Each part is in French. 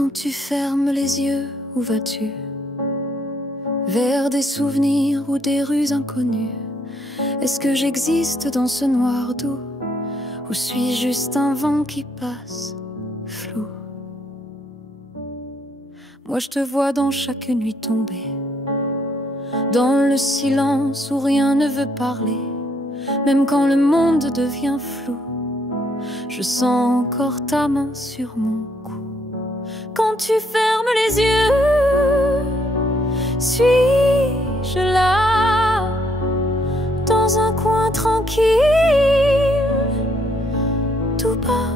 Quand tu fermes les yeux, où vas-tu? Vers des souvenirs ou des rues inconnues? Est-ce que j'existe dans ce noir doux? Ou suis-je juste un vent qui passe, flou? Moi je te vois dans chaque nuit tomber, dans le silence où rien ne veut parler. Même quand le monde devient flou, je sens encore ta main sur mon cou. Quand tu fermes les yeux, suis-je là, dans un coin tranquille, tout bas?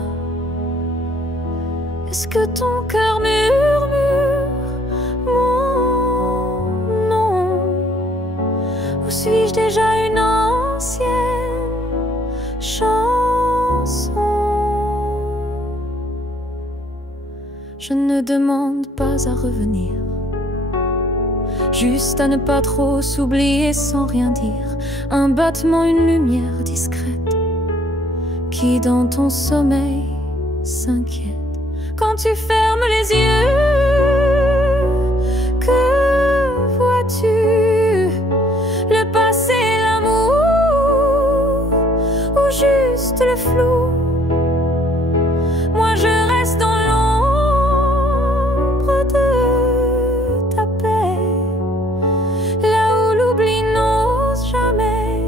Est-ce que ton cœur murmure mon nom? Ou suis-je déjà une ancienne chanson? Je ne demande pas à revenir, juste à ne pas trop s'oublier sans rien dire. Un battement, une lumière discrète qui dans ton sommeil s'inquiète. Quand tu fermes les yeux, que vois-tu? Le passé, l'amour ou juste le flou? Moi je reste dans l'ombre de ta paix, là où l'oubli n'ose jamais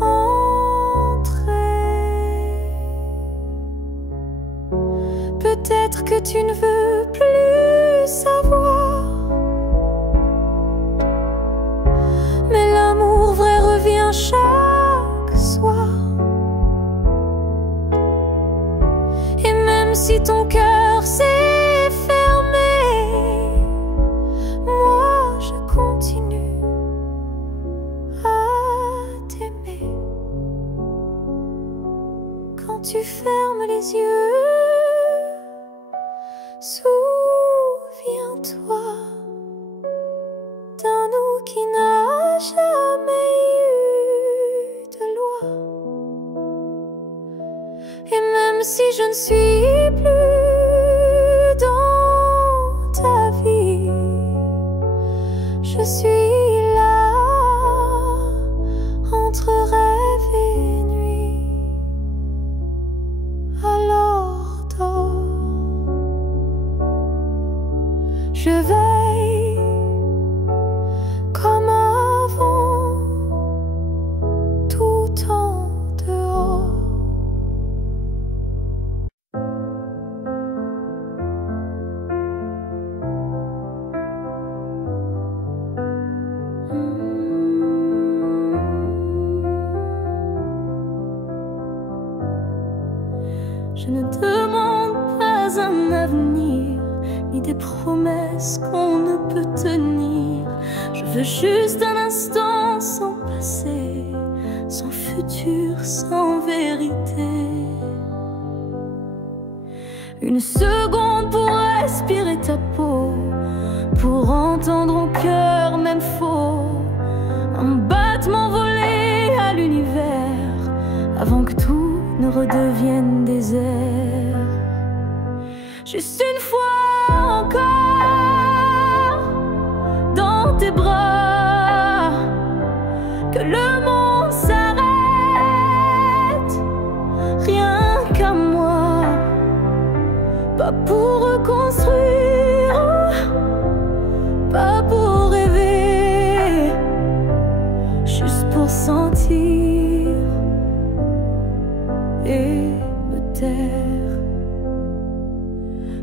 entrer. Peut-être que tu ne veux plus savoir, mais l'amour vrai revient chaque soir. Et même si ton cœur s'est fermé, moi je continue à t'aimer. Quand tu fermes les yeux, souviens-toi d'un nous qui n'a jamais eu de loi. Et même si je ne suis plus dans ta vie, je suis là entre rêve et nuit. Alors dors, je veille comme avant, tout en dehors. Je ne demande pas un avenir, ni des promesses qu'on ne peut tenir. Je veux juste un instant sans passé, sans futur, sans vérité. Une seconde pour respirer ta peau, pour entendre au cœur même faux un battement volé à l'univers, avant que tout ne redevienne désert. Juste une fois encore dans tes bras, que le monde s'arrête, rien qu'à moi. Pas pour reconstruire, pas pour rêver, juste pour sentir et me taire.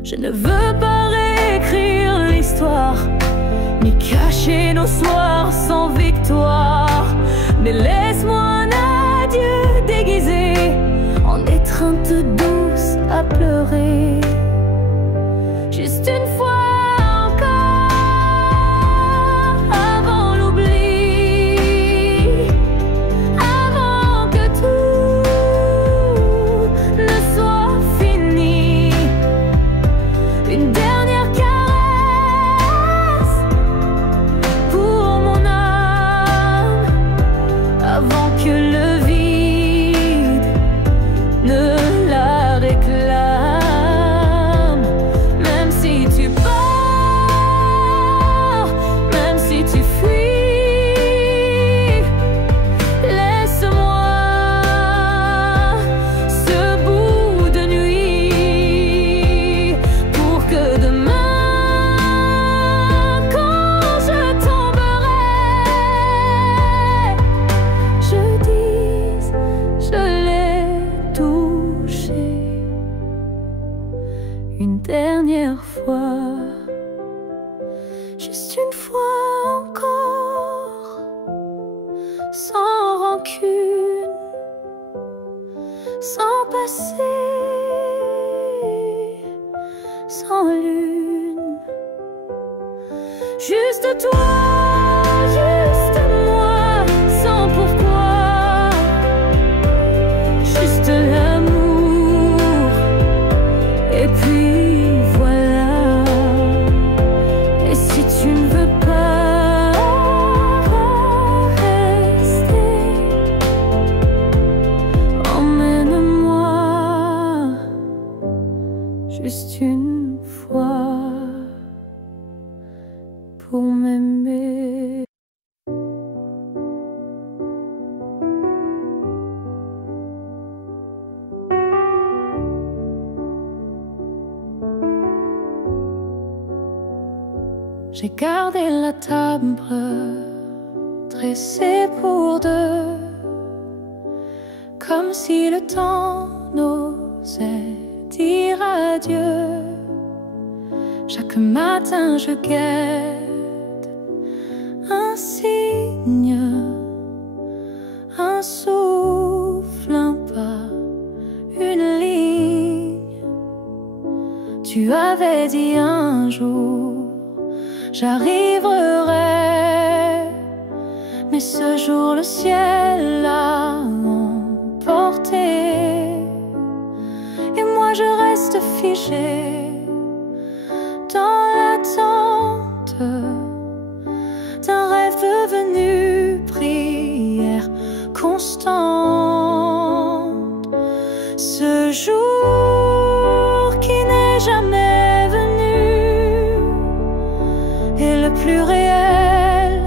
Je ne veux pas réécrire l'histoire, ni cacher nos soirs sans victoire, mais laisse-moi un adieu déguisé en étreinte douce à pleurer. Juste une fois encore avant l'oubli, avant que tout ne soit fini. Une dernière caresse pour mon âme, avant que le vide ne la réclame. Juste toi, juste moi, sans pourquoi. Juste l'amour, et puis voilà. Et si tu ne veux pas rester, emmène-moi juste une fois pour m'aimer. J'ai gardé la table dressée pour deux, comme si le temps n'osait dire adieu. Chaque matin je guette un signe, un souffle, un pas, une ligne. Tu avais dit un jour j'arriverai, mais ce jour le ciel l'a emporté, et moi je reste figée dans l'attente d'un rêve devenu prière constante. Ce jour qui n'est jamais venu est le plus réel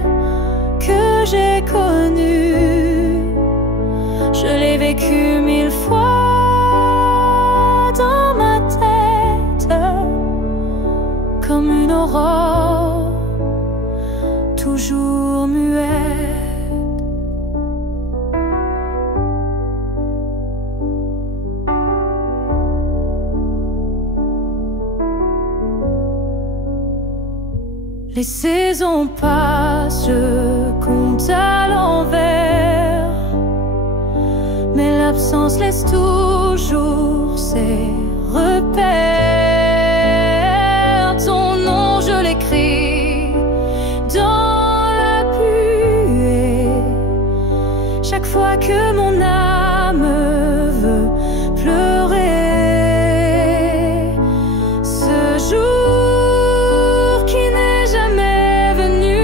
que j'ai connu. Je l'ai vécu 1000 fois dans ma tête, comme une aurore toujours muette. Les saisons passent, je compte à l'envers, mais l'absence laisse toujours ses repères. Ton nom je l'écris dans la buée, chaque fois que mon âme veut pleurer. Ce jour qui n'est jamais venu,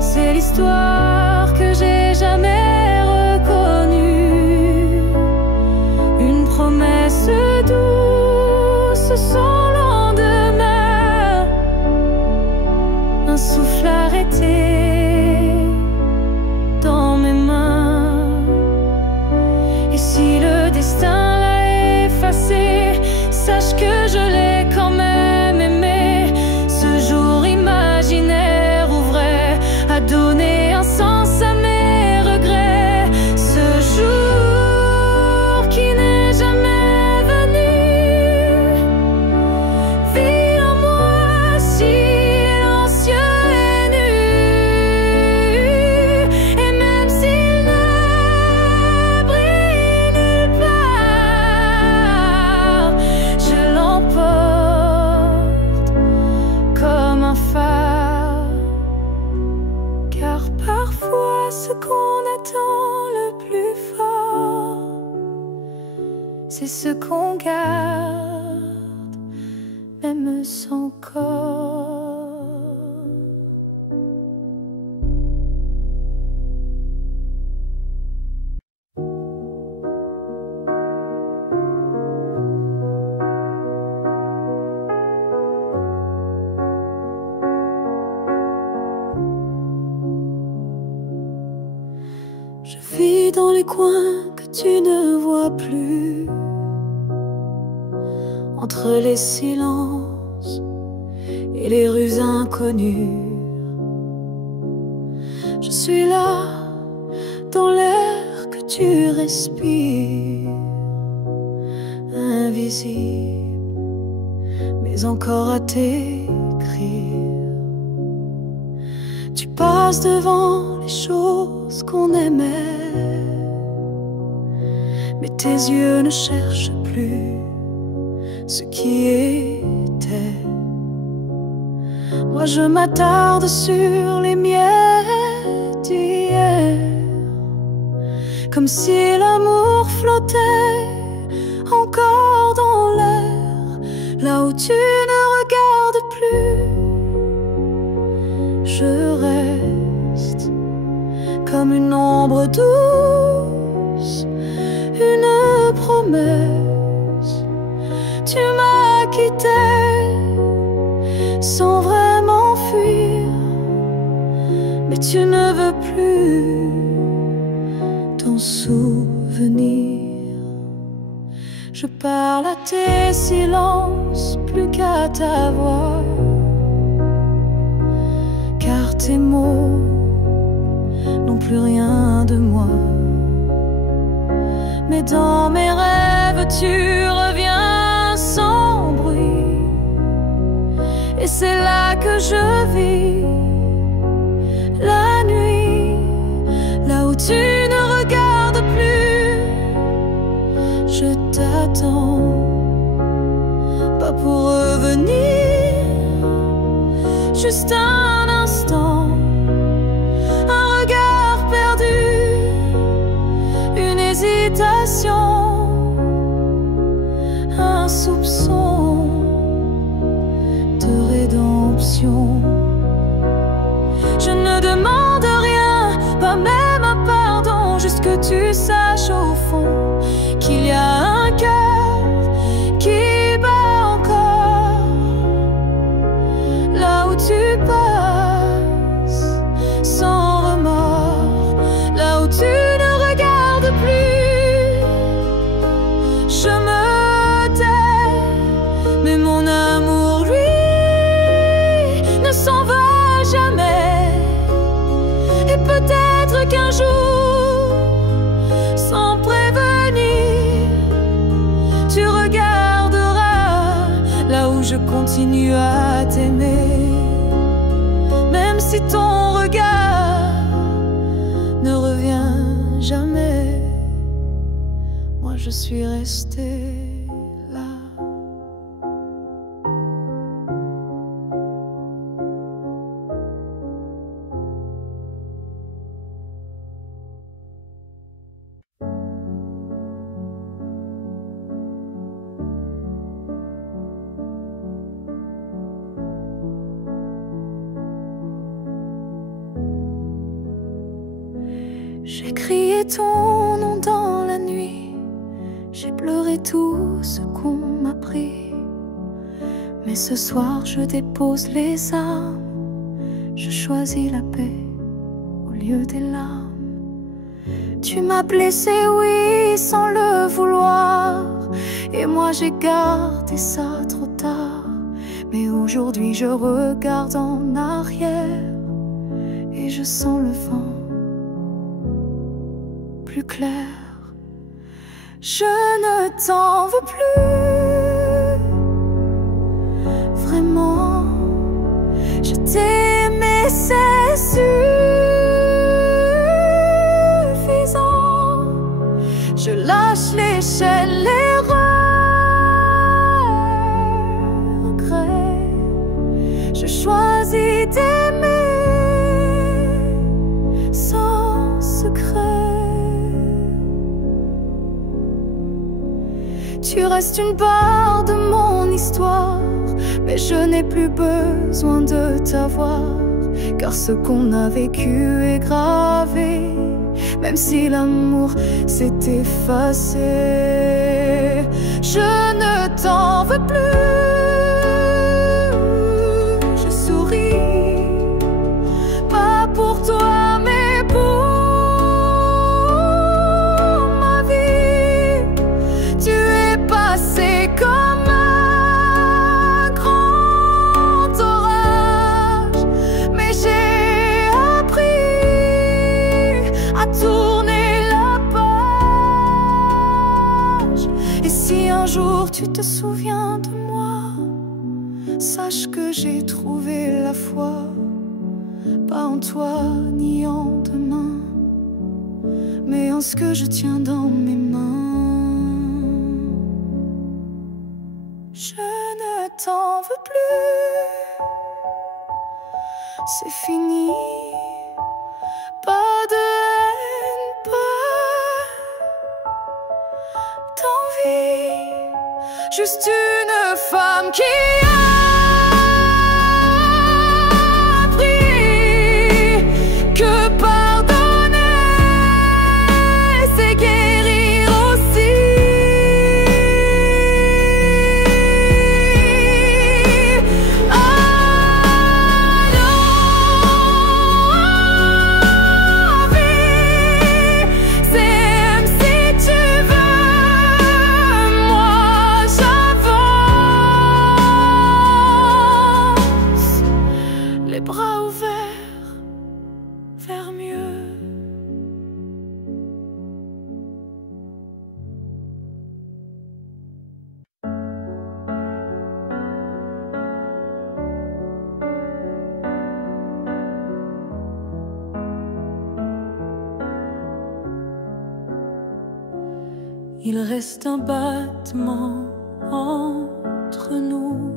c'est l'histoire que j'ai jamais reconnue. Une promesse douce sans lendemain, un souffle arrêté dans mes mains. Et si le destin l'a effacé, sache que je l'ai quand même aimé. Ce jour imaginaire ou vrai a donné un sens à mes regrets. Ce jour qui n'est jamais venu vit en moi silencieux et nu. Et même s'il ne brille nulle part, je l'emporte comme un phare. Car parfois ce qu'on attend le plus fort, c'est ce qu'on garde même sans corps. Je vis dans les coins que tu ne vois plus, entre les silences et les rues inconnues. Je suis là dans l'air que tu respires, invisible mais encore à t'écrire. Tu passes devant les choses qu'on aimait, mais tes yeux ne cherchent plus ce qui était. Moi je m'attarde sur les miettes d'hier, comme si l'amour flottait encore dans l'air, là où tu ne regardes plus. Je reste comme une ombre douce, une promesse. Tu m'as quitté sans vraiment fuir, mais tu ne veux plus t'en souvenir. Je parle à tes silences plus qu'à ta voix, car tes mots n'ont plus rien de moi. Mais dans mes rêves tu reviens sans bruit, et c'est là que je vis la nuit, là où tu ne regardes plus. Je t'attends, pas pour revenir, juste un instant, un regard perdu, une hésitation, un soupçon de rédemption. Je ne demande rien, pas même un pardon, juste que tu saches au fond qu'il y a un cœur qui bat encore là où tu passes sans remords, là où tu ne regardes plus. Je me tais, mais mon amour, lui, ne s'en va jamais. Et peut-être qu'un jour, sans prévenir, tu regarderas là où je continue à t'aimer. Même si ton regard ne revient jamais, moi je suis restée là. J'ai crié ton nom dans la nuit, j'ai pleuré tout ce qu'on m'a pris. Mais ce soir je dépose les armes, je choisis la paix au lieu des larmes. Tu m'as blessé, oui, sans le vouloir, et moi j'ai gardé ça trop tard. Mais aujourd'hui je regarde en arrière et je sens le vent plus clair. Je ne t'en veux plus, vraiment. Je t'ai aimé, c'est suffisant. Je lâche l'échelle, les regrets. Je choisis d'aimer sans secret. Tu restes une part de mon histoire, mais je n'ai plus besoin de t'avoir, car ce qu'on a vécu est gravé, même si l'amour s'est effacé. Je ne t'en veux plus, je souris, pas pour toi mais pour ma vie. Tu es passé comme un grand orage, mais j'ai appris à tourner la page. Et si un jour tu te souviens de moi, sache que j'ai trouvé la foi, pas en toi ni en demain, mais en ce que je tiens dans mes mains. Je ne t'en veux plus, c'est fini. Pas de haine, pas d'envie, juste une femme qui a appris que pardonner, c'est guérir aussi. Bras ouverts vers mieux. Il reste un battement entre nous,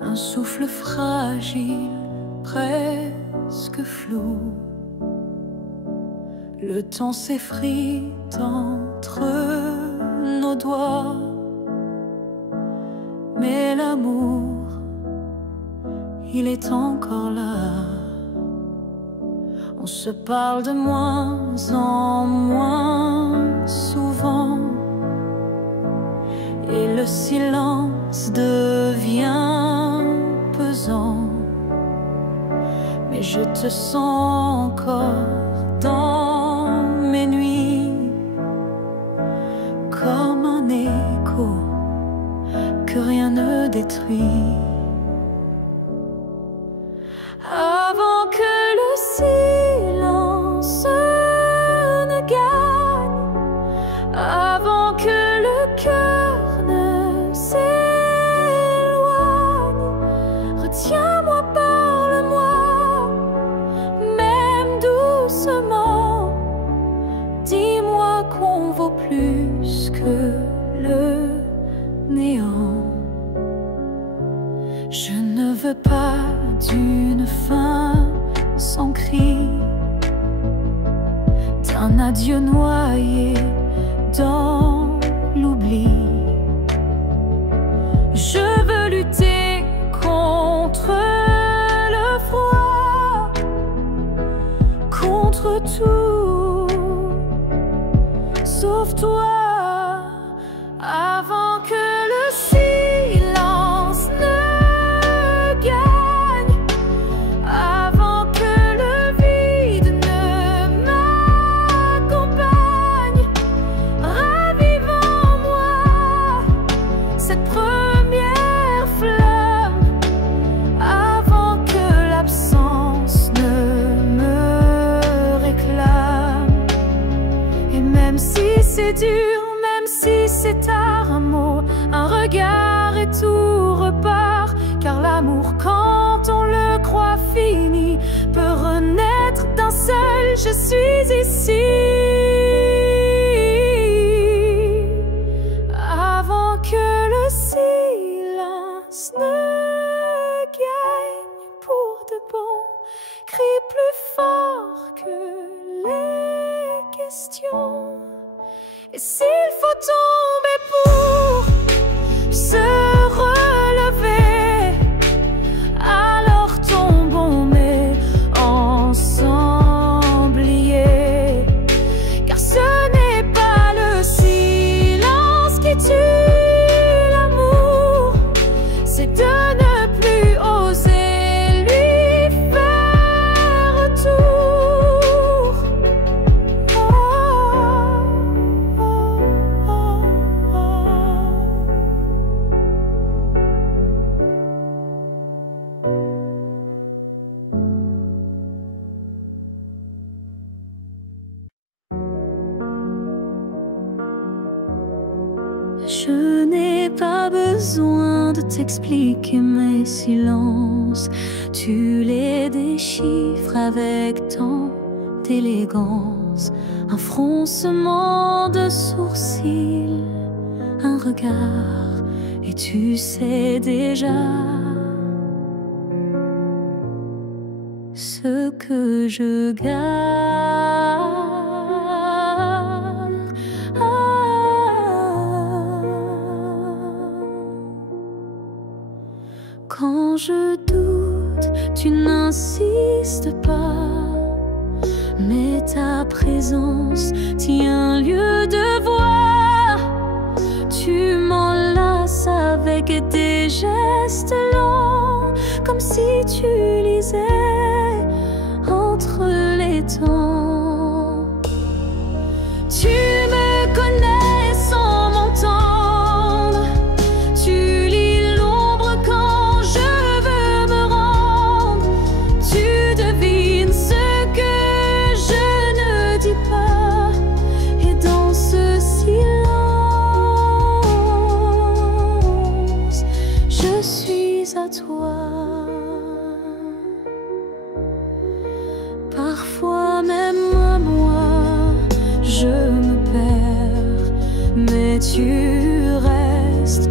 un souffle fragile, presque flou. Le temps s'effrite entre nos doigts, mais l'amour, il est encore là. On se parle de moins en moins souvent, et le silence devient pesant. Mais je te sens encore dans mes nuits, comme un écho que rien ne détruit. Avant que le silence ne gagne, avant que le cœur ne s'éloigne, retiens-moi, parle-moi, même doucement. Dis-moi qu'on vaut plus que le néant. Je ne veux pas d'une fin sans cri, d'un adieu noyé dans l'oubli. Je veux lutter contre le froid, contre tout, sauf toi. Avant que le silence ne gagne, avant que le vide ne m'accompagne, ravive en moi cette première flamme, avant que l'absence ne me réclame. Et même si c'est dur, même si c'est tard, un mot, un regard et tout repart. Car l'amour, quand on le croit fini, peut renaître d'un seul je suis ici. Avant que le silence ne gagne pour de bon, crie plus fort que les questions. Et s'il faut tomber pour se relever, alors tombons, mais ensemble liés. Car ce n'est pas le silence qui tue l'amour, c'est de ne plus oser lui faire retour. Je n'ai pas besoin de t'expliquer mes silences, tu les déchiffres avec tant d'élégance. Un froncement de sourcils, un regard, et tu sais déjà ce que je garde. Quand je doute, tu n'insistes pas, mais ta présence tient lieu de voix. Tu m'enlaces avec des gestes lents, comme si tu lisais entre les temps. Tu me connais sans m'entendre, tu lis l'ombre quand je veux me rendre. Tu devines ce que je ne dis pas, et dans ce silence, je suis à toi. Parfois même à moi, je me perds, mais tu restes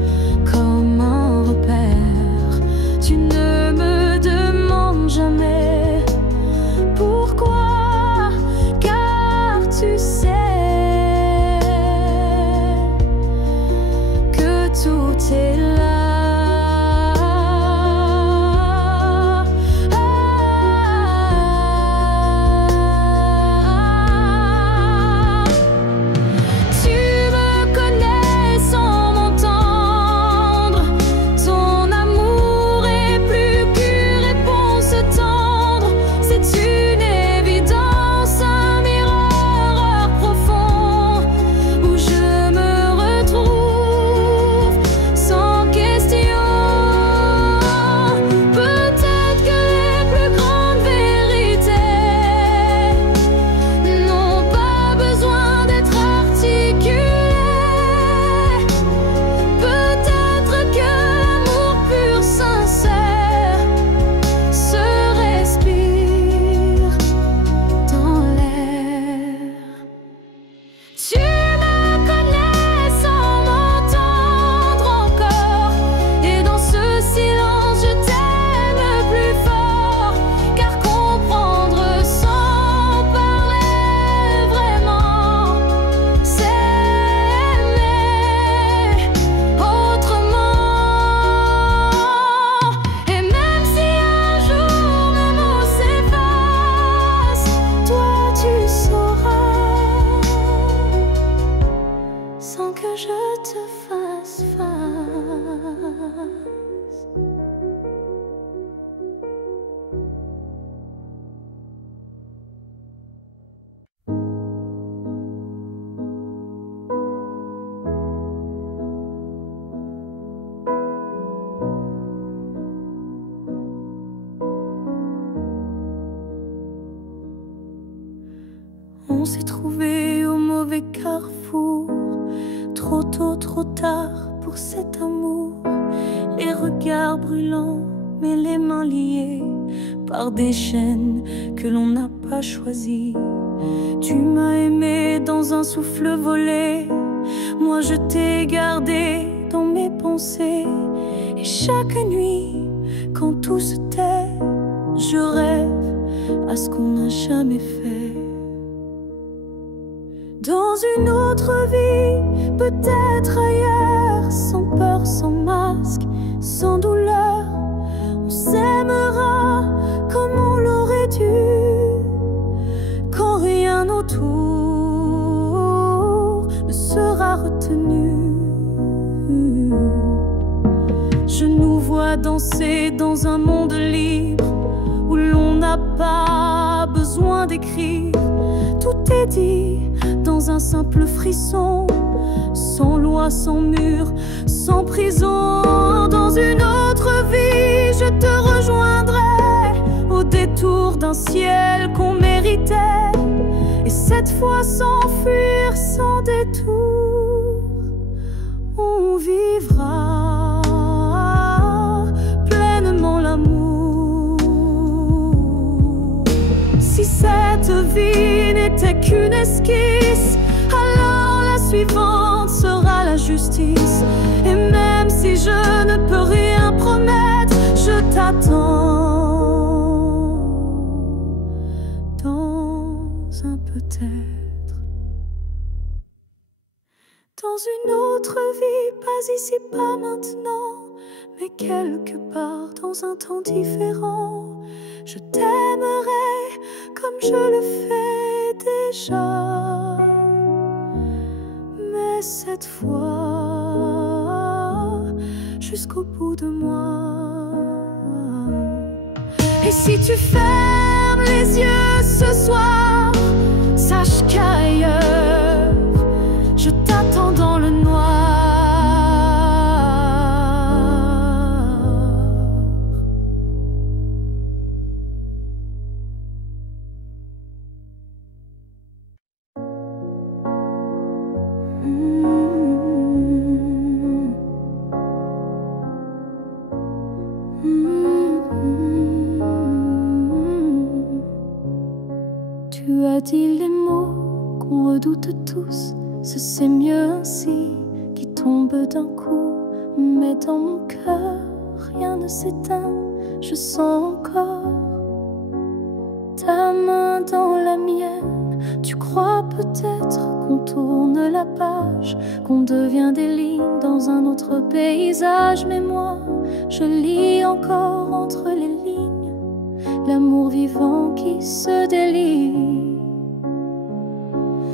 comme un repère. Tu ne me demandes jamais pourquoi, car tu sais que tout est là. On s'est trouvé au mauvais carrefour, trop tôt, trop tard pour cet amour. Les regards brûlants, mais les mains liées par des chaînes que l'on n'a pas choisies. Tu m'as aimé dans un souffle volé, moi je t'ai gardé dans mes pensées. Et chaque nuit, quand tout se tait, je rêve à ce qu'on n'a jamais fait. Dans une autre vie, peut-être ailleurs, sans peur, sans masque, sans douleur, on s'aimera comme on l'aurait dû, quand rien autour ne sera retenu. Je nous vois danser dans un monde libre, où l'on n'a pas besoin d'écrire. Tout est dit dans un simple frisson, sans loi, sans mur, sans prison. Dans une autre vie, je te rejoindrai au détour d'un ciel qu'on méritait. Et cette fois sans fuir, sans détour, on vivra pleinement l'amour. Si cette vie n'était qu'une esquisse, alors la suivante sera la justice. Et même si je ne peux rien promettre, je t'attends. une autre vie, pas ici, pas maintenant, mais quelque part dans un temps différent. Je t'aimerai comme je le fais déjà, mais cette fois jusqu'au bout de moi. Et si tu fermes les yeux ce soir, sache qu'ailleurs je t'attends dans le noir. Tu as dit les mots qu'on redoute tous, c'est mieux ainsi, qui tombe d'un coup. Mais dans mon cœur, rien ne s'éteint, je sens encore ta main dans la mienne. Tu crois peut-être qu'on tourne la page, qu'on devient des lignes dans un autre paysage. Mais moi, je lis encore entre les lignes l'amour vivant qui se délie.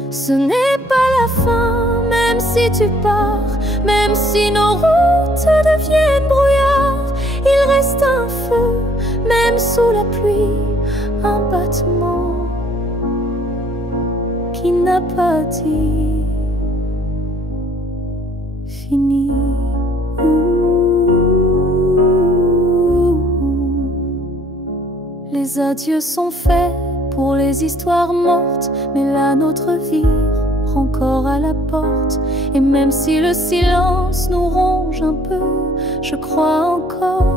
Ce n'est pas la fin, même si tu pars, même si nos routes deviennent brouillard. Il reste un feu, même sous la pluie, un battement qui n'a pas dit fini. Les adieux sont faits pour les histoires mortes, mais la nôtre vie prend corps à la porte. Et même si le silence nous ronge un peu, je crois encore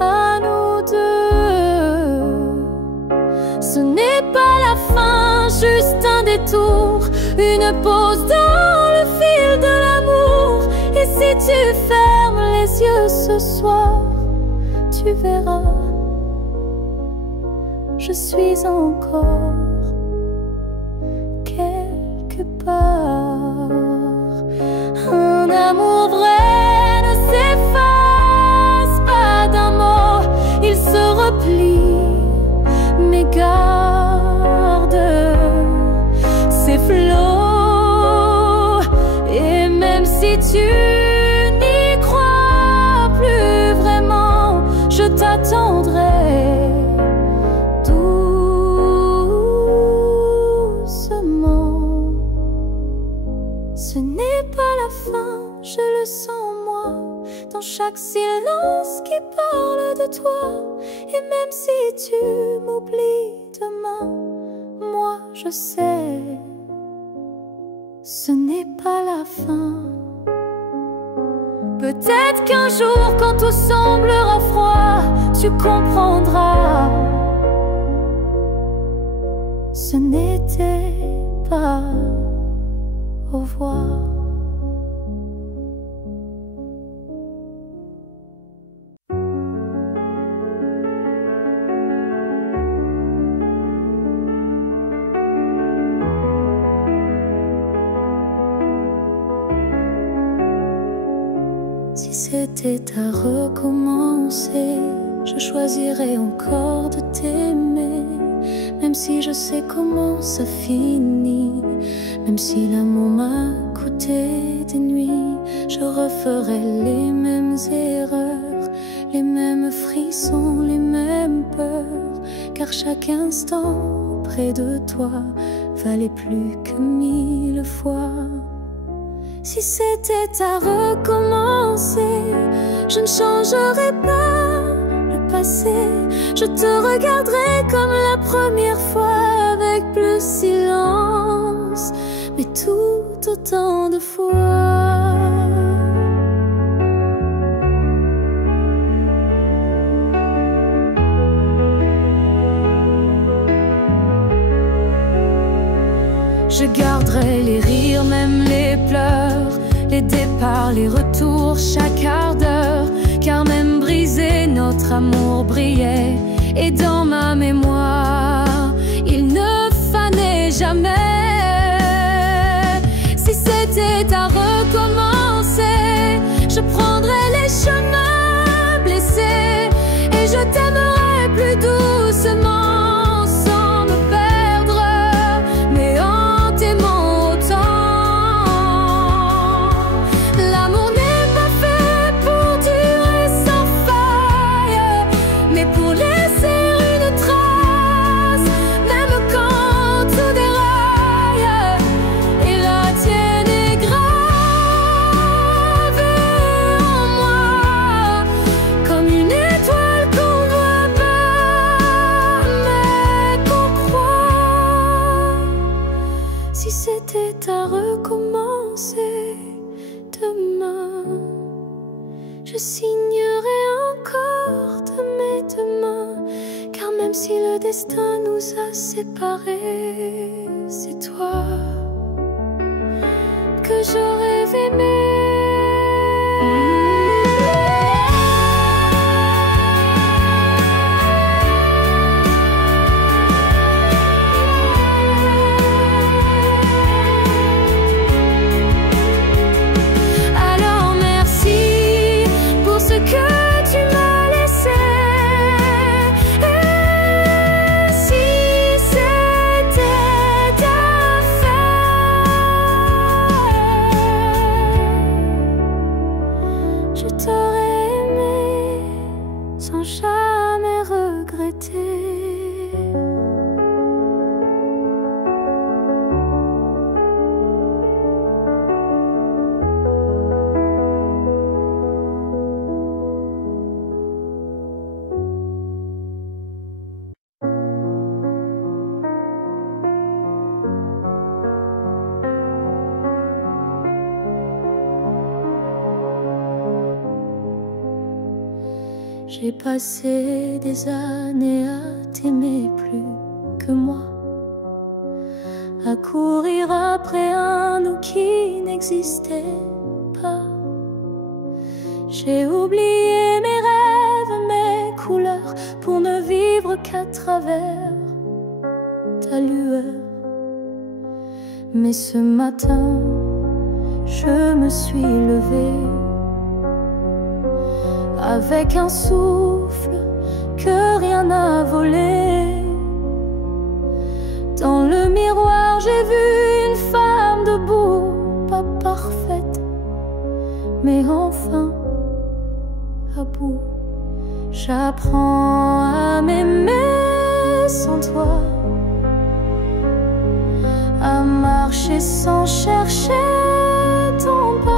à nous deux. Ce n'est pas la fin, juste un détour, une pause dans le fil de l'amour. Et si tu fermes les yeux ce soir, tu verras, je suis encore quelque part. Un amour vrai ne s'efface pas d'un mot, il se replie, mais garde ses flots. Et même si tu n'y crois plus vraiment, je t'attendrai. Ce n'est pas la fin, je le sens moi, dans chaque silence qui parle de toi. Et même si tu m'oublies demain, moi je sais, ce n'est pas la fin. Peut-être qu'un jour, quand tout semblera froid, tu comprendras, ce n'était pas au revoir. Si c'était à recommencer, je choisirais encore de t'aimer. Même si je sais comment ça finit, même si l'amour m'a coûté des nuits, je referais les mêmes erreurs, les mêmes frissons, les mêmes peurs. Car chaque instant près de toi valait plus que 1000 fois. Si c'était à recommencer, je ne changerais pas le passé. Je te regarderai comme la première fois, avec plus silence, mais tout autant de fois. Je garderai les rires, même les pleurs, les départs, les retours, chaque quart d'heure. Car même brisé, notre amour brillait. Et dans ma mémoire, il ne fanait jamais. Si c'est à recommencer, je prendrai les chemins blessés et je t'aimerai plus doucement sans me perdre, mais en t'aimant autant. L'amour n'est pas fait pour durer sans faille, mais pour laisser une trace, même quand tout déraille. Et la tienne est gravée en moi, comme une étoile qu'on ne voit pas, mais qu'on croit. Si c'était à recommencer demain, je signerais encore de mes deux mains, car même si le destin nous a séparés, c'est toi que je rêve aimer. Alors merci pour ce que tu m'as laissé. Et si c'était à faire, je t'aurais aimé sans jamais regretter. J'ai passé des années à t'aimer plus que moi, à courir après un nous qui n'existait pas. J'ai oublié mes rêves, mes couleurs, pour ne vivre qu'à travers ta lueur. Mais ce matin, je me suis levée avec un souffle que rien n'a volé. Dans le miroir, j'ai vu une femme debout, pas parfaite, mais enfin à bout. J'apprends à m'aimer sans toi, à marcher sans chercher ton pas.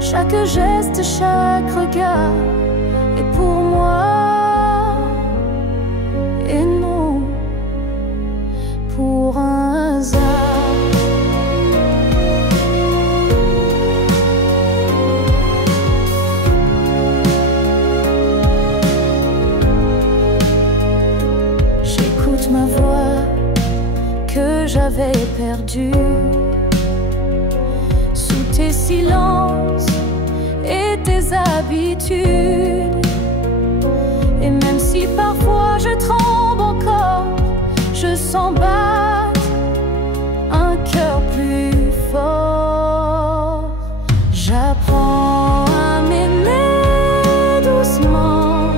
Chaque geste, chaque regard est pour moi, et non pour un hasard. J'écoute ma voix que j'avais perdue sous tes silences et tes habitudes. Et même si parfois je tremble encore, je sens battre un cœur plus fort. J'apprends à m'aimer doucement,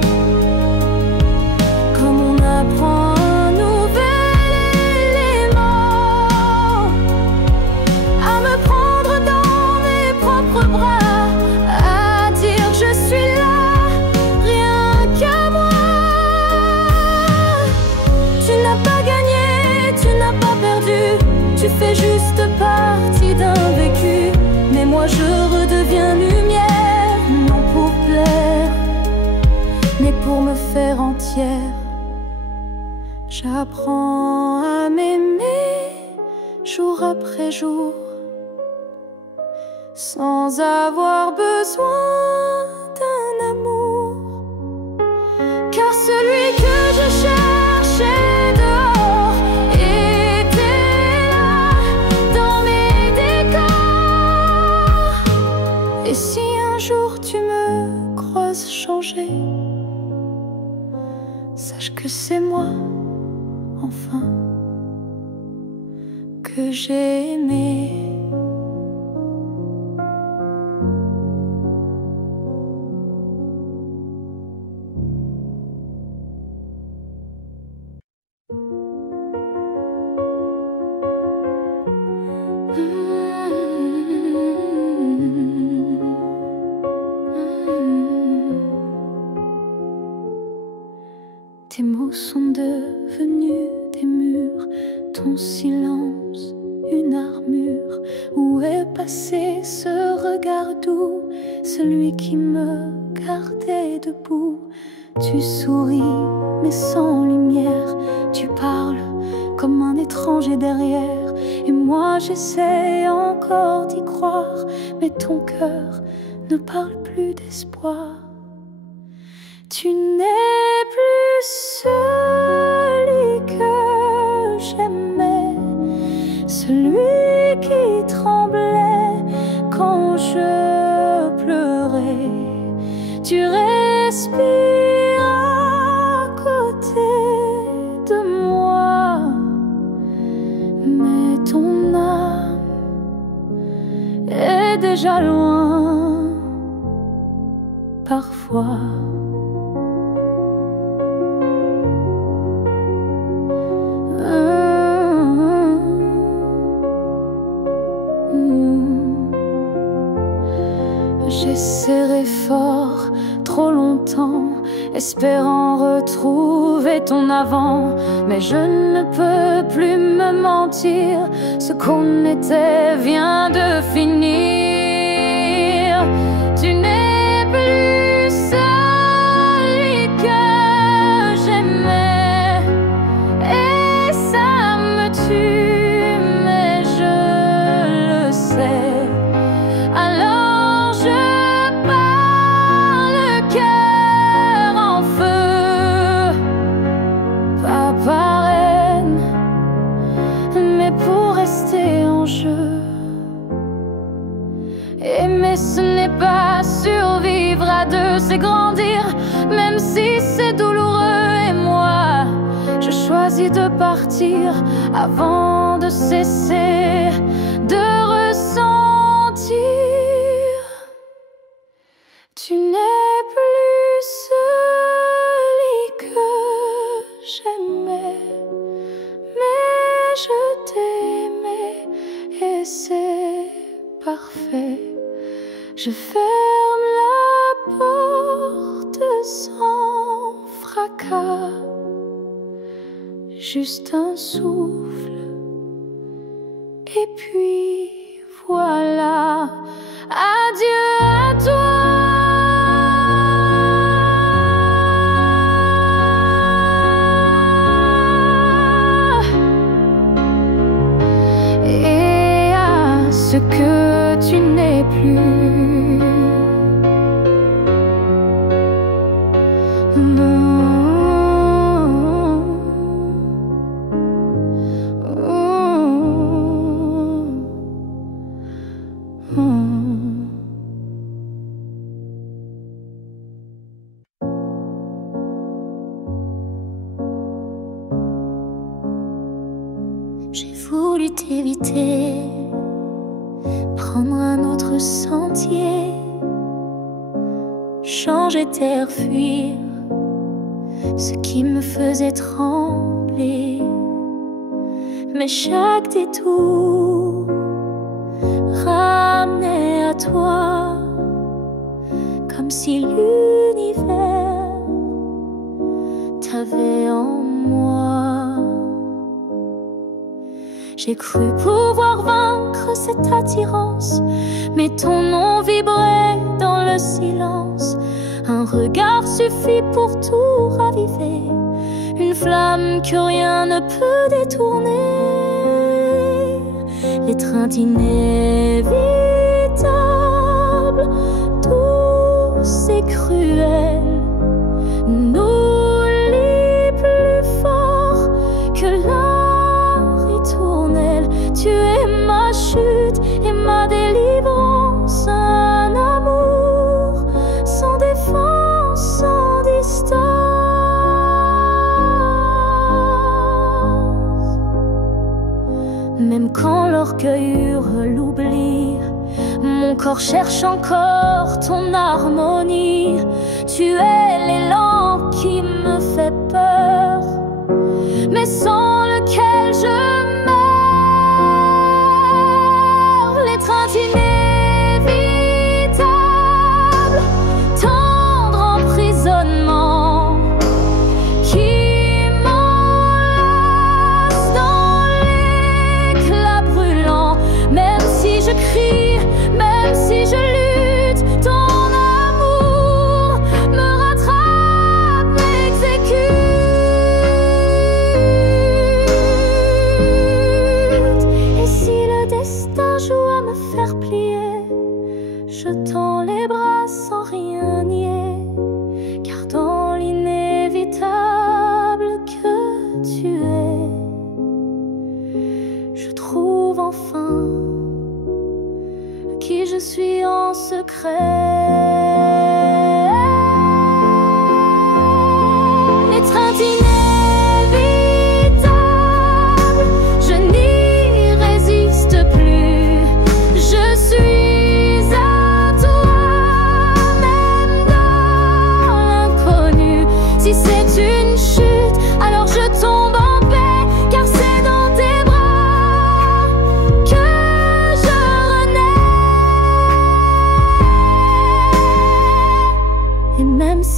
comme on apprend un nouvel élément, à me prendre dans mes propres bras, à dire je suis là, rien qu'à moi. Tu n'as pas gagné, tu n'as pas perdu, tu fais juste partie d'un vécu. Mais moi je redeviens lumière, non pour plaire, mais pour me faire entière. J'apprends à m'aimer jour après jour, sans avoir besoin d'un amour, car celui que je cherchais dehors était là dans mes décors. Et si un jour tu me croises changer, sache que c'est moi, enfin, que j'ai aimé. sont devenus des murs, ton silence une armure. Où est passé ce regard doux, celui qui me gardait debout? Tu souris mais sans lumière, tu parles comme un étranger derrière. Et moi j'essaie encore d'y croire, mais ton cœur ne parle plus d'espoir. Tu n'es plus celui que j'aimais, celui qui tremblait quand je pleurais. Tu respires à côté de moi, mais ton âme est déjà loin parfois. J'ai serré fort trop longtemps, espérant retrouver ton avant. Mais je ne peux plus me mentir, ce qu'on était vient de finir. Tu n'es plus celui que j'aimais, et ça me tue, mais je le sais. Alors je pars le cœur en feu, pas par haine, mais pour rester en jeu. Aimer ce n'est pas survivre à deux, c'est grandir, même si c'est douloureux. Et moi, je choisis de partir avant de cesser de ressentir. Tu n'es plus celui que j'aimais, mais je t'aimais et c'est parfait. Je ferme la porte sans fracas, juste un souffle et puis voilà. Adieu à toi. Et à ce que tu n'es plus. J'ai voulu t'éviter, prendre un autre sentier, changer d'air, fuir ce qui me faisait trembler. Mais chaque détour ramenait à toi, comme si l'univers t'avait en moi. J'ai cru pouvoir vaincre cette attirance, mais ton nom vibrait dans le silence. Un regard suffit pour tout raviver, une flamme que rien ne peut détourner. L'étreinte inévitable, douce et cruelle, nous lie plus fort que la ritournelle. Tu es ma chute et ma délivrance, un amour sans défense, sans distance. Même quand l'orgueil hurle l'oubli, mon corps cherche encore ton harmonie. Tu es l'élan qui me fait peur, mais sans lequel je meurs. L'étreinte inévitable, tendre emprisonnement qui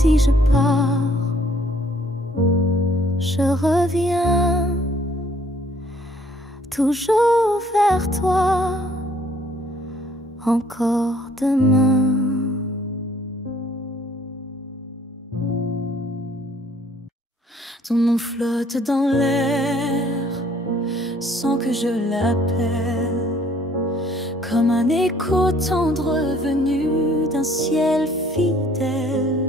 si je pars, je reviens toujours vers toi, encore demain. Ton nom flotte dans l'air sans que je l'appelle, comme un écho tendre venu d'un ciel fidèle.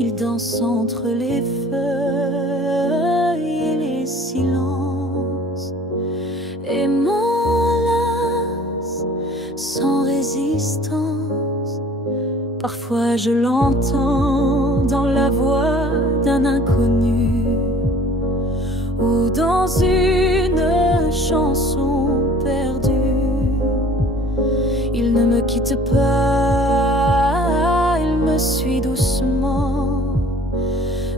Il danse entre les feuilles et les silences et m'enlace sans résistance. Parfois je l'entends dans la voix d'un inconnu ou dans une chanson perdue. Il ne me quitte pas, il me suit doucement,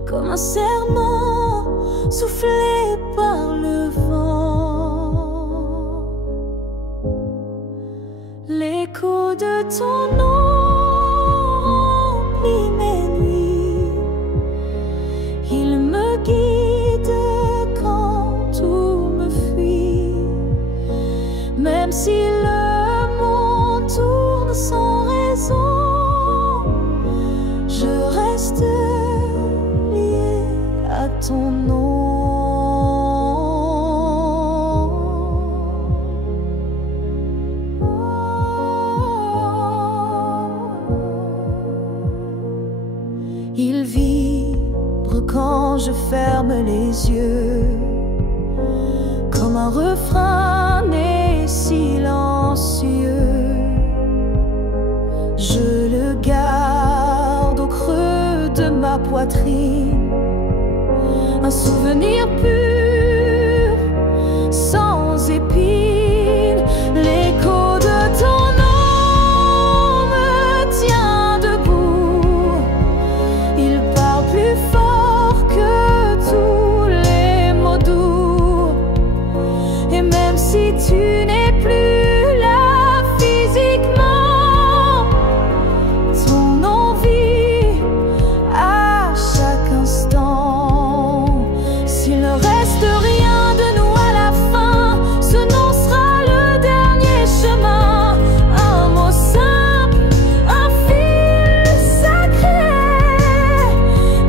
comme un serment soufflé par le vent. L'écho de ton nom remplit mes nuits, il me guide quand tout me fuit. Même si le monde tourne sans raison, je reste lié à ton nom. Il vibre quand je ferme les yeux, comme un refrain né silencieux. Je le garde au creux de ma poitrine, un souvenir pur, sans épines. L'écho de ton nom me tient debout, il parle plus fort que tous les mots doux. Et même si tu n'es plus là physiquement, ton nom vit à chaque instant. S'il ne reste rien de nous à la fin, ce nom sera le dernier chemin. Un mot simple, un fil sacré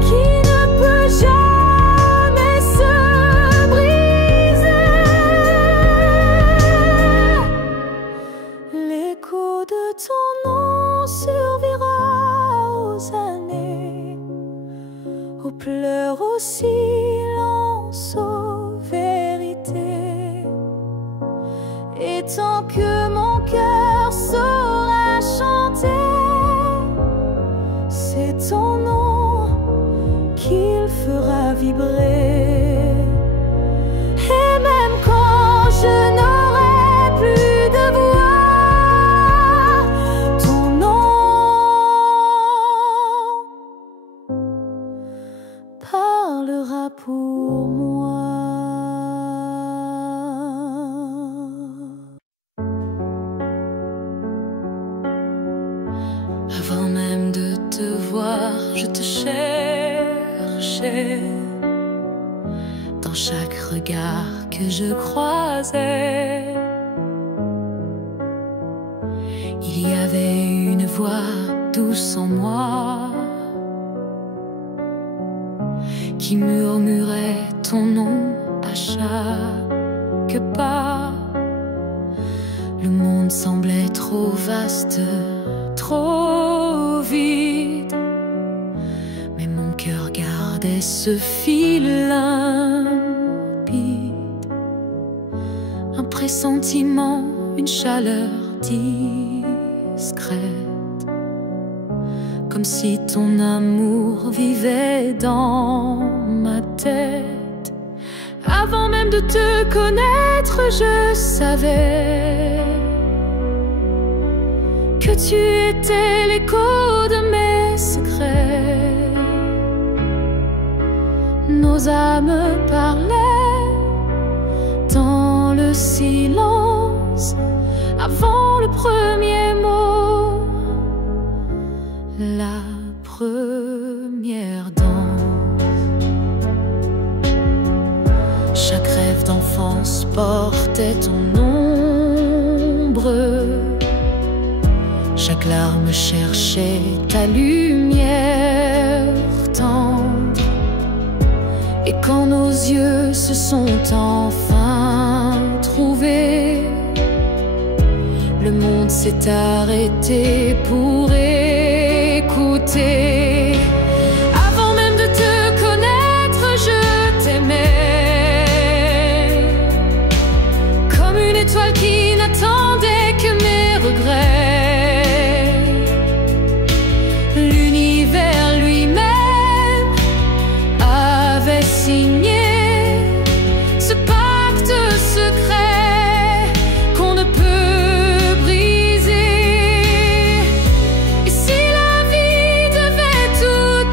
qui ne peut jamais se briser. L'écho de ton nom survivra aux années, aux pleurs, aux silences, aux vérités. Et tant que mon cœur saura chanter, c'est ton nom qu'il fera vibrer. Et même quand je n'aurai plus de voix, ton nom parlera pour moi. Avant même de te voir, je te cherchais dans chaque regard que je croisais. Il y avait une voix douce en moi qui murmurait ton nom à chaque pas. Le monde semblait trop vaste, trop vide, mais mon cœur gardait ce fil limpide. Un pressentiment, une chaleur discrète, comme si ton amour vivait dans ma tête. Avant même de te connaître, je savais que tu étais l'écho de mes secrets. Nos âmes parlaient dans le silence avant le premier mot, la première danse. Chaque rêve d'enfance portait ton ombre. Chaque larme cherchait ta lumière tendre. Et quand nos yeux se sont enfin trouvés, le monde s'est arrêté pour écouter. Avant même de te connaître, je t'aimais, comme une étoile qui n'attendait que mes regrets. L'univers lui-même avait signé ce pacte secret qu'on ne peut briser. Et si la vie devait tout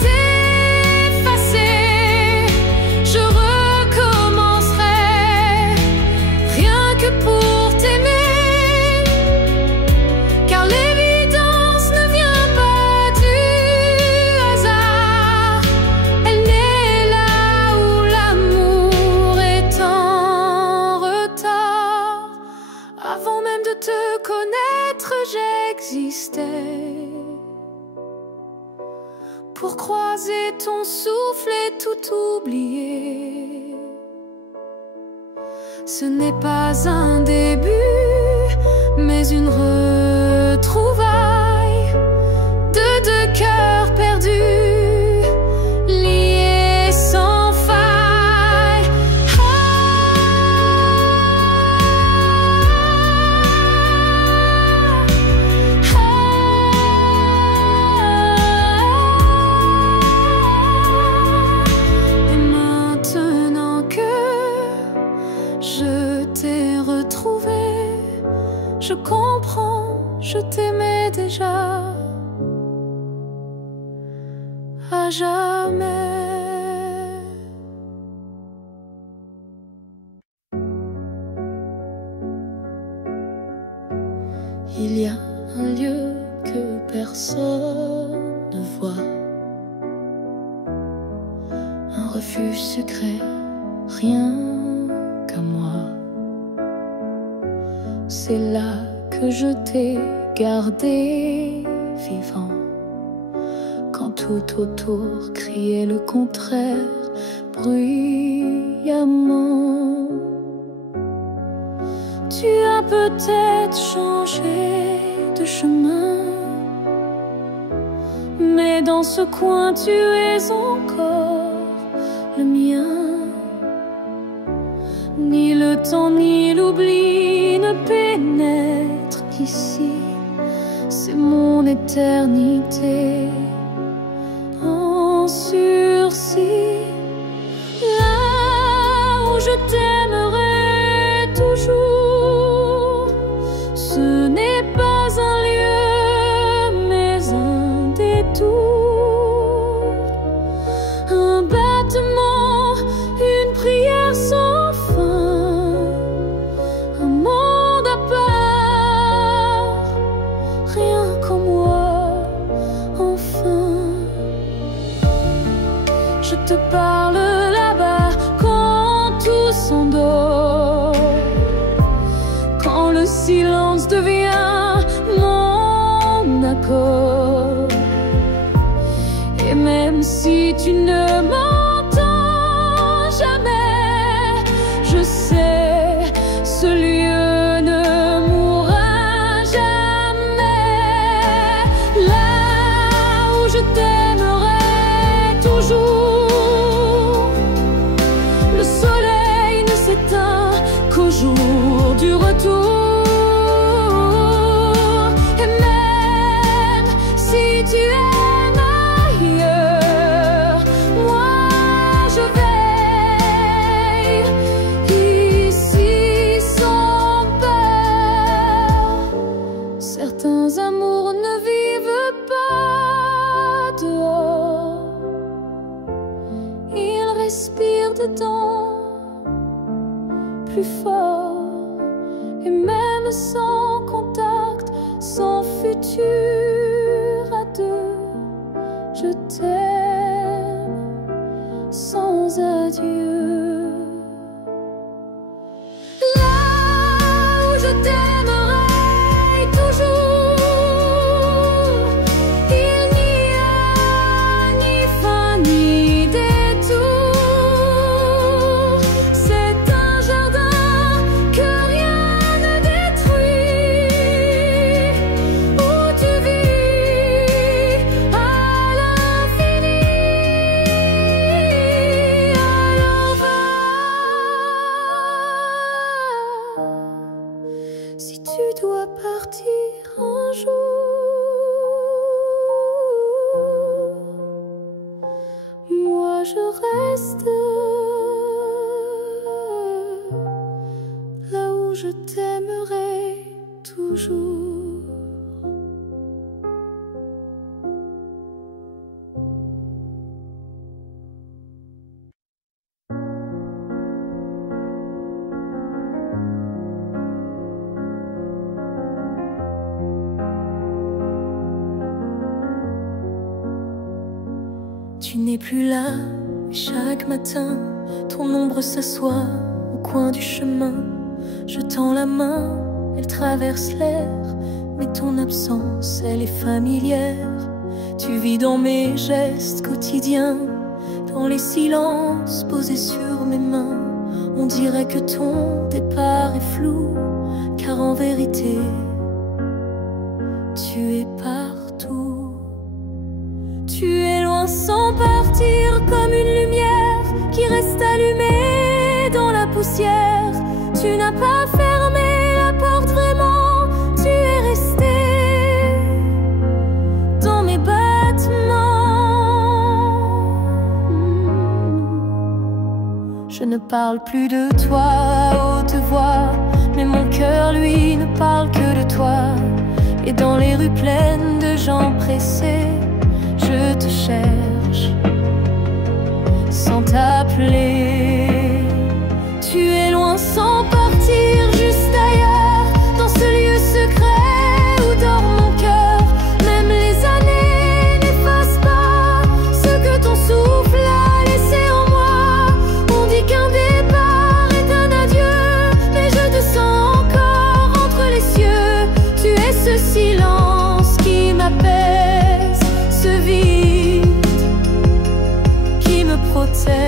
effacer, je recommencerais rien que pour t'aimer. Car l'évidence ne vient pas du hasard, elle naît là où l'amour est en retard. Avant même de te connaître, j'existais pour croiser ton souffle et tout oublier. Ce n'est pas un début, mais une retrouvaille de deux cœurs perdus, liés sans faille. Et maintenant que je t'ai retrouvé, je comprends, je t'aimais déjà à jamais. Il y a un lieu que personne ne voit, un refuge secret, rien qu'à moi. C'est là que je t'ai gardé vivant, quand tout autour criait le contraire bruyamment. Tu as peut-être changé de chemin, mais dans ce coin tu es encore le mien. Ni le temps ni l'oubli ne pénètrent ici, c'est mon éternité en sursis. Là où je t'aimerai toujours, ce n'est pas un lieu mais un détour, un battement, une prière sans fin, un monde à part, rien qu'en moi, enfin. Je te parle là-bas quand tout s'endort, quand le silence devient mon accord. Et même si tu ne m'entends jamais, je sais, ce lieu ne mourra jamais. Là où je t'aimerai toujours, le soleil ne s'éteint qu'au jour du retour. Et même si tu aimes ailleurs, moi je veille ici sans peur. Certains amours ne vivent pas dehors, ils respirent dedans plus fort. Et même sans contact, sans futur à deux, je t'aime sans adieu. Là où je t'aimerai toujours, il n'y a ni fin ni détour. C'est un jardin que rien ne détruit, où tu vis à l'infini. Alors va, si tu dois partir un jour, moi je reste là où je t'aimerai toujours. Tu n'es plus là, mais chaque matin, ton ombre s'assoit au coin du chemin. Je tends la main, elle traverse l'air, mais ton absence, elle est familière. Tu vis dans mes gestes quotidiens, dans les silences posés sur mes mains. On dirait que ton départ est flou, car en vérité, tu es partout. Tu es loin sans partir, comme une lumière qui reste allumée dans la poussière. Tu n'as pas fermé la porte vraiment, tu es resté dans mes battements. Je ne parle plus de toi à haute voix, mais mon cœur lui ne parle que de toi. Et dans les rues pleines de gens pressés, je te cherche sans t'appeler. Tu es loin sans partir, juste ailleurs, dans ce lieu secret où dort mon cœur. Même les années n'effacent pas ce que ton souffle a laissé en moi. On dit qu'un départ est un adieu, mais je te sens encore entre les cieux. Tu es ce silence qui m'apaise, ce vide qui me protège.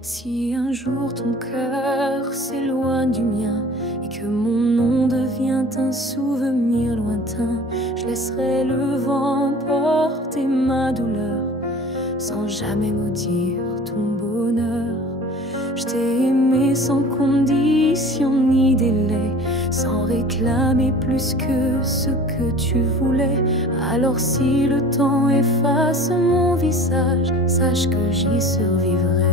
Si un jour ton cœur s'éloigne du mien et que mon nom devient un souvenir lointain, je laisserai le vent porter ma douleur sans jamais maudire ton bonheur. Je t'ai aimé sans condition ni délai, sans réclamer plus que ce que tu voulais. Alors si le temps efface mon visage, sache que j'y survivrai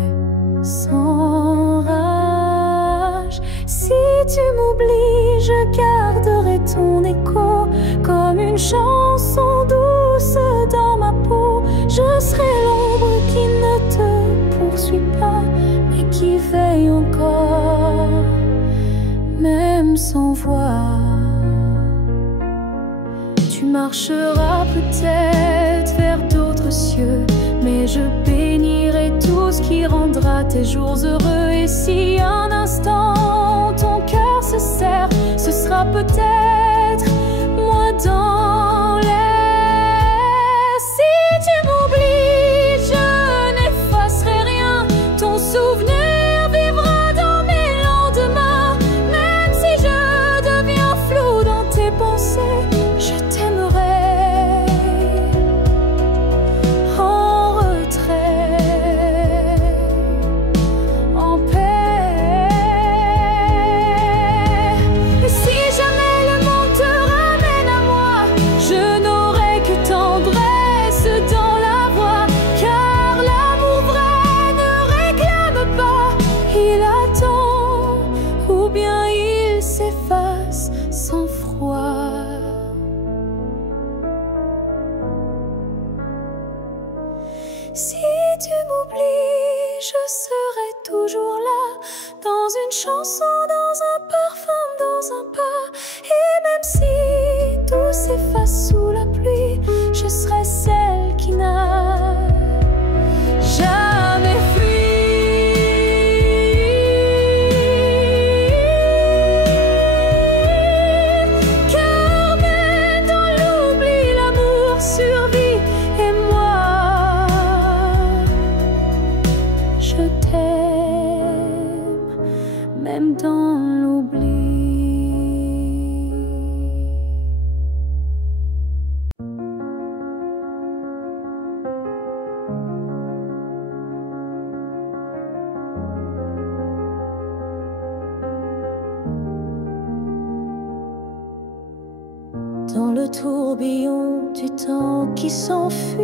sans rage. Si tu m'oublies, je garderai ton écho comme une chanson douce dans ma peau. Je serai l'ombre qui ne te poursuit pas, mais qui veille encore, même sans voix. Tu marcheras peut-être vers d'autres cieux, mais je paierai qui rendra tes jours heureux. Et si un instant ton cœur se serre, ce sera peut-être moi dans l'air. Si tu m'oublies, je n'effacerai rien. Ton souvenir vivra dans mes lendemains. Même si je deviens flou dans tes pensées, je t'aimerai en retrait, en paix. Et si jamais le monde te ramène à moi, je n'aurai que tendresse dans la voix. Car l'amour vrai ne réclame pas, il attend, ou bien il s'efface sans froid. Si tu m'oublies, je serai toujours là, dans une chanson, dans un parfum, dans un pas. Et même si tout s'efface sous la pluie, je serai celle qui n'a jamais fui. Car même dans l'oubli, l'amour survit. Et moi, je t'aime, même dans l'oubli. Dans le tourbillon du temps qui s'enfuit,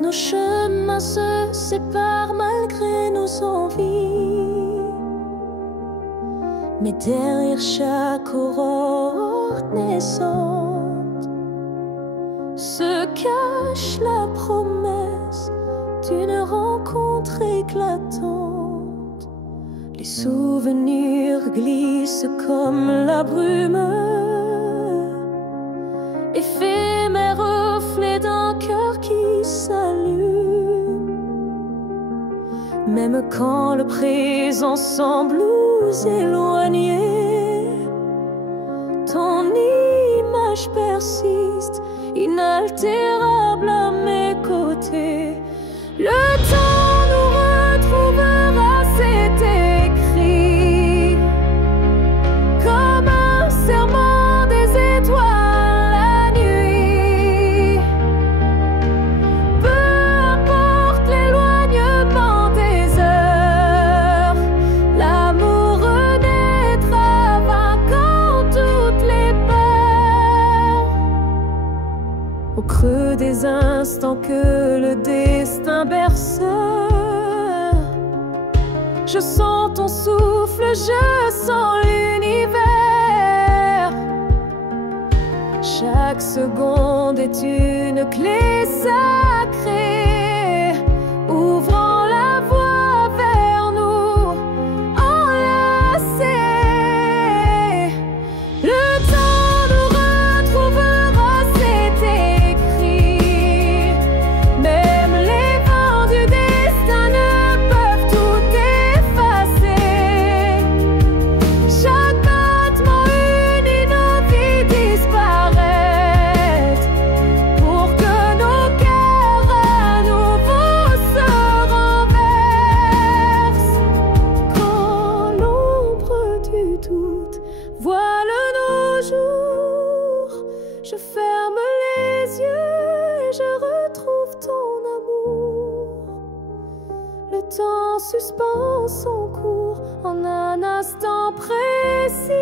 nos chemins se séparent malgré nos envies. Mais derrière chaque aurore naissante se cache la promesse d'une rencontre éclatante. Les souvenirs glissent comme la brume, éphémère reflet d'un cœur qui s'allume. Même quand le présent semble nous éloigner, ton image persiste, inaltérable à mes côtés. Le temps nous retrouvera, c'est écrit, comme un serment des étoiles la nuit. Peu importe l'éloignement des heures, l'amour renaîtra, vainquant toutes les peurs. Au creux des instants que le destin berce, je sens ton souffle, je sens l'univers. Chaque seconde est une clé sacrée, ouvrant la voie vers nous, enlacés. Le temps nous retrouvera, c'est écrit. Même les vents du destin ne peuvent tout effacer. Chaque battement unit nos vies disparaître, pour que nos cœurs à nouveau se renversent. Quand l'ombre du doute voile nos jours, je ferme les yeux et je retrouve ton amour. Le temps suspend son cours en un instant précis.